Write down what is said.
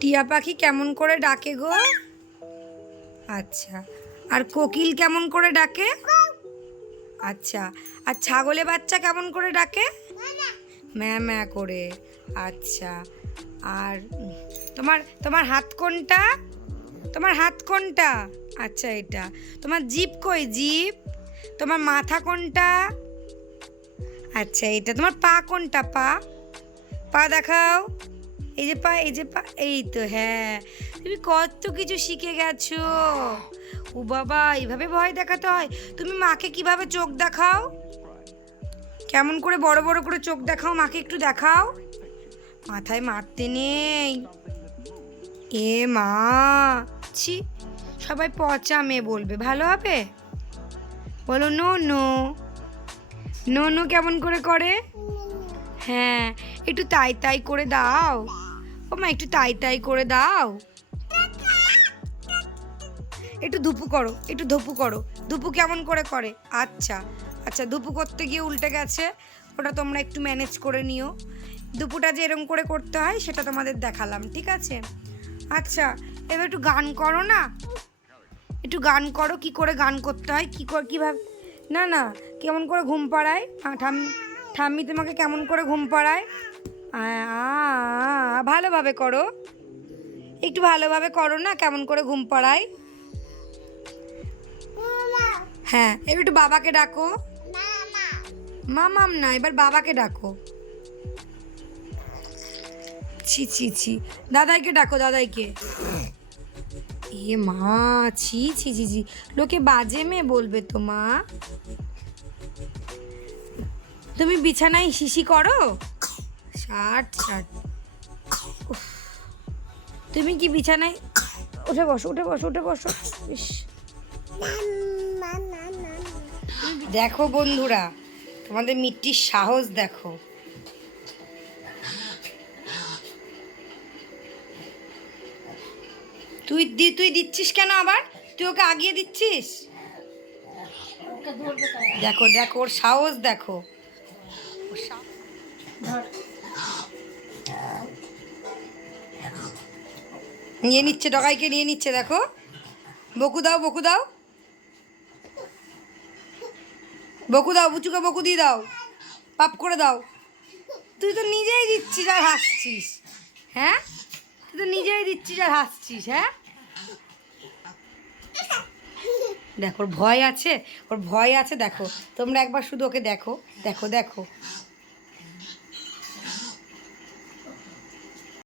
টিয়া পাখি কেমন করে ডাকে গো? আচ্ছা আর কোকিল কেমন করে ডাকে? আচ্ছা আর ছাগলে বাচ্চা কেমন করে ডাকে? ম্যা ম্যা করে আচ্ছা আর তোমার তোমার হাত কোনটা? তোমার হাত কোনটা? আচ্ছা এটা। তোমার জিপ কই জিপ তোমার মাথা কোনটা? আচ্ছা এটা। তোমার পা কোনটা, পা? পা দেখাও। এই যে পা, এই যে পা, এই তো হ্যাঁ। তুমি কত কিছু শিখে গেছো। ও বাবা, এইভাবে ভয় দেখাতে হয়। তুমি মাকে কীভাবে চোখ দেখাও? কেমন করে বড় বড় করে চোখ দেখাও, মাকে একটু দেখাও। মাথায় মারতে নেই। এ মা, ছি, সবাই পচা মেয়ে বলবে। ভালো হবে? বলো, নো নো। নো নো কেমন করে করে? হ্যাঁ একটু তাই তাই করে দাও। ও মা একটু তাই তাই করে দাও। একটু ধুপু করো, একটু ধুপু করো। ধুপু কেমন করে করে? আচ্ছা আচ্ছা ধুপু করতে গিয়ে উল্টে গেছে। ওটা তোমরা একটু ম্যানেজ করে নিও। দুপুটা যে এরম করে করতে হয়, সেটা তোমাদের দেখালাম, ঠিক আছে? আচ্ছা এবার একটু গান করো না? একটু গান করো, কি করে গান করতে হয়, কি করে, কীভাবে? না না, কেমন করে ঘুম পাড়ায়? ঠাম ঠাম্মি তোমাকে কেমন করে ঘুম পাড়ায়? ভালোভাবে করো। একটু ভালোভাবে করো না, কেমন করে ঘুম পাড়ায়? হ্যাঁ এবার একটু বাবাকে ডাকো। মামাম না, এবার বাবাকে ডাকো। ছি ছি ছি, দাদাইকে ডাকো, দাদাইকে। এ মা, ছি ছি ছি ছি, লোকে বাজে মেয়ে বলবে তো মা। তুমি বিছানায় শিশি করো? ষাট ষাট। তুমি কি বিছানায় উঠে বসো উঠে বসো উঠে বসো। ইস। দেখো বন্ধুরা, তোমাদের মিট্টির সাহস দেখো। তুই দি, তুই দিচ্ছিস কেন আবার? তুই ওকে আগিয়ে দিচ্ছিস? দেখো দেখো, ওর সাহস দেখো। নিয়ে নিচ্ছে, ডগাইকে নিয়ে নিচ্ছে, দেখো। বকু দাও বকু দাও। বকু দাও, বুচুকে বকু দিয়ে দাও। পাপ করে দাও। তুই তো নিজেই দিচ্ছিস আর হাসছিস হ্যাঁ? তুই তো নিজেই দিচ্ছিস আর হাসছিস হ্যাঁ? দেখো ভয় আছে ওর ভয় আছে দেখো। তোমরা একবার শুধু ওকে দেখো দেখো দেখো।